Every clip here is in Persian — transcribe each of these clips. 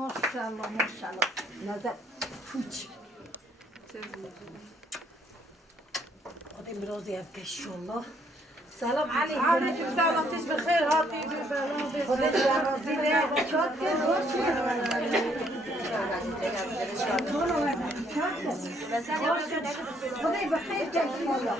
ماشاءالله ماشاءالله نظر پوچ خدای برازی افکشالله سلام علیکم علیکم سلام تش بخیر هاتی خدای برازی نه چات کرد خدای بخیر کشالله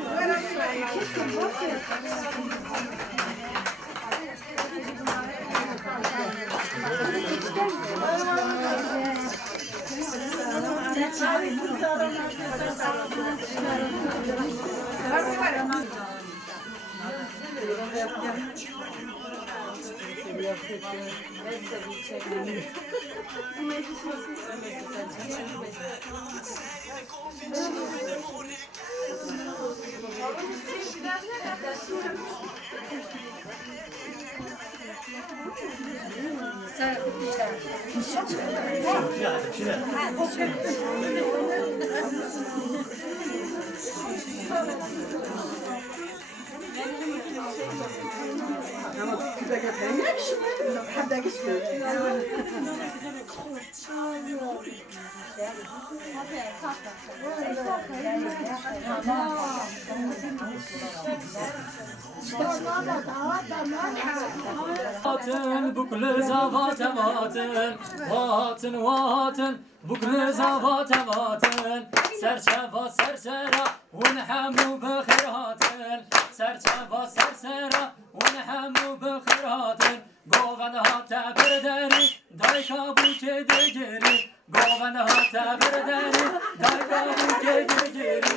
واتن بكل زغات واتن واتن واتن بكل زغات واتن سرشفا سرسرة ونحمو بخيراتن سرشفا سرسرة ونحمو بخيراتن قوغن هاتا بردني دايكا بوكي دجري قوغن هاتا بردني دايكا بوكي دجري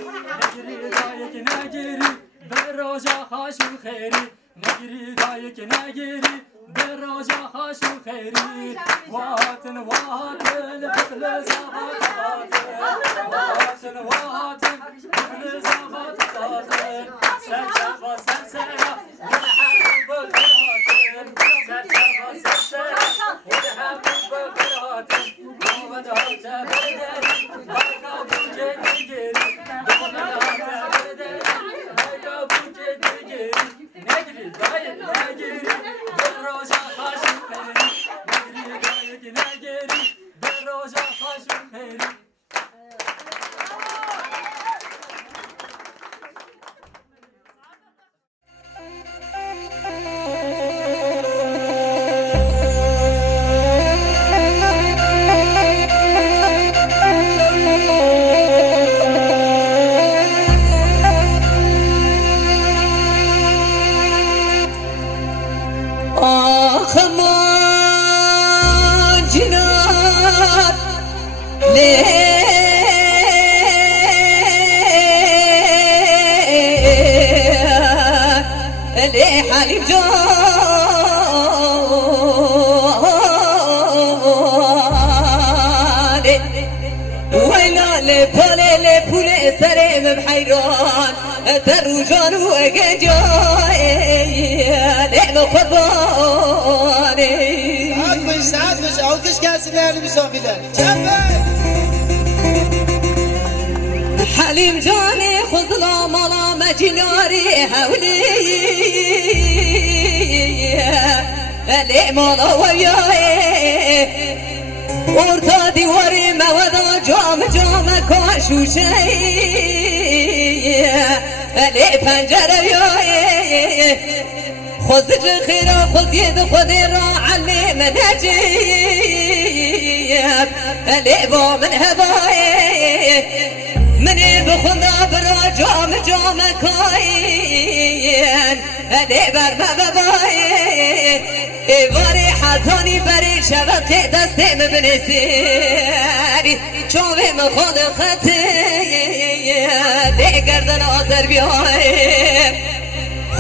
نجري دايك نجري بروجا خاشو خيري نجري دايك نجري بروجا خاشو خيري واتن واتن بكل زغات واتن واتن بكل زغات واتن سرشفا سرسرة ونحمو بخيراتن سرشفا سرسرة ونحمو بخيراتن قوغن هاتا بردني دايكا بوكي دجري قوغن هاتا بردني دايكا بوكي دجري نجري دايك نجري بالروجا خاشو خيري نجري دايك نجري بالروجا خاشو خيري حليب جاني ويلا لبولي لبولي سريم بحيران تروجان وقجاي لعب قرباني ساعت مش alkış gelsin değerli misafirler. حليم جاني خذلا مالا مجناري هولي لي مالا وياي ورتا ديواري موضا جام جام كاشو شي لي پنجره وياي خذ الخيرا خذ يد خذ علي من هجيب لي بو من هباي مني بخنا برا جام جام كاين هدي برما بباي واري حاتاني بري شبكة دستي مبنسيري شوفي مخوض خطي دي گردن آزر بياي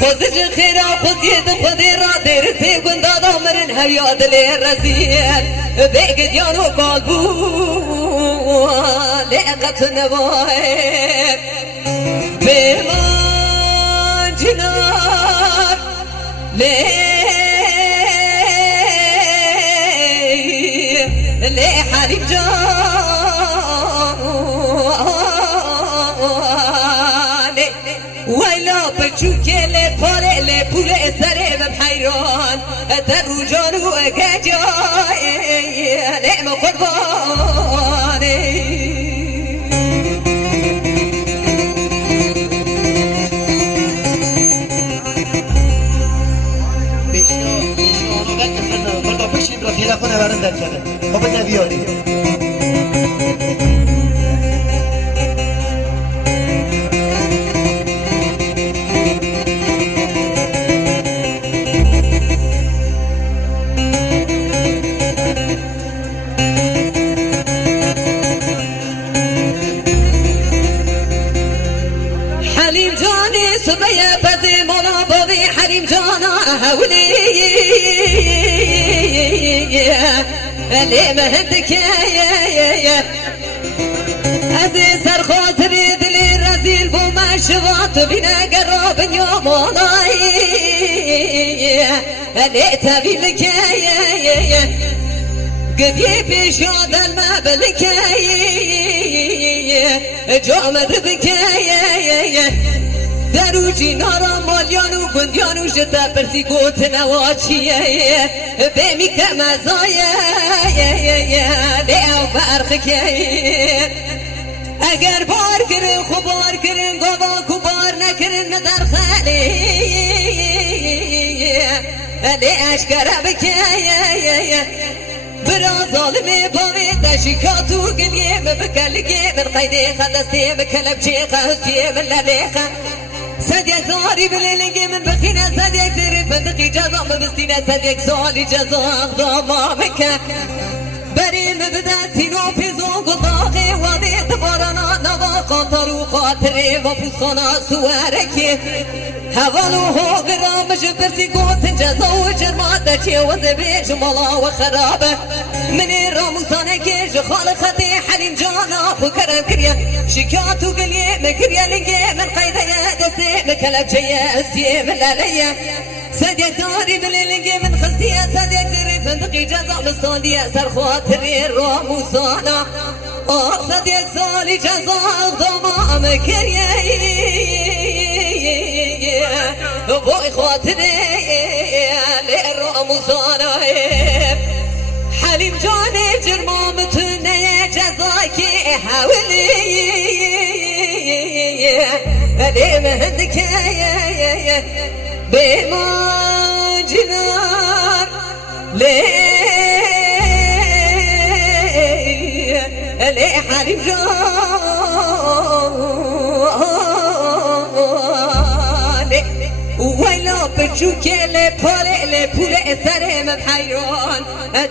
خذج خيرا خذ يد خذي را درسي قندا دامرن هويا دلي الرزيل بيقد يانو قلبون لقت نواهب بمان جنار لي حريم جاني ويلا بچوك لي پاره لي پول سره بحيران ترو جانو اگجاي نعم قرباني تلفن برن در کنه بابا نبیاری حليم جاني سبيا بدي مولا بابي حليم جانا هولي ليه مهندك يا عزيز خاطري دلي رزيل بوما شغات بنا قرب يوم والله ليه تبي لك يا قبيب شاد المبلك جامد بك يا دروجي نارا ماليانو بنديانو جتا برسي قوت نواتشي بيمي كمزايا لأو بارخك اگر بار کرن خبار کرن گوبا کبار نکرن ندر خالی لی اشکر بك برا ظالمي بامي دشكاتو قليم بكالقي من قيدي خدستي بكلب شيخة هستي من لليخة صديق ثاري بالليلي من بخينا صديق ثري بندقي جزا مبستينا صديق سالي جزا ضمامك بريم بدا سينو بيزون قطاقي وضي تبارنا نوا قطر وقاتري وفصنا سوارك هوالو هو غرام جبرسي قوت جزا وجرماتك وزبيج ملا وخرابه من الرمزانة كيج خالقتي حليم جانا فكرم كريا شكاتو قليه مكريا لنجي من قيدة يا دسي مكلب جيا اسي من لاليا صديق داري من لنجي من خستيا صديق زري فندقي جزا مستانديا سر خاطري الرمزانة صديق صالي جزا ضمام كريا بوي خاطري للرمزانة حليم جاني جرمامتنا يا جزاكي حاولي لي مهندك يا بما جنار لي حليم جاني ويلا بچوك لي پاره لي پول سره مبحيران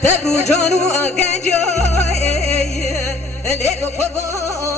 ترو جانو اگنجاي لي قربان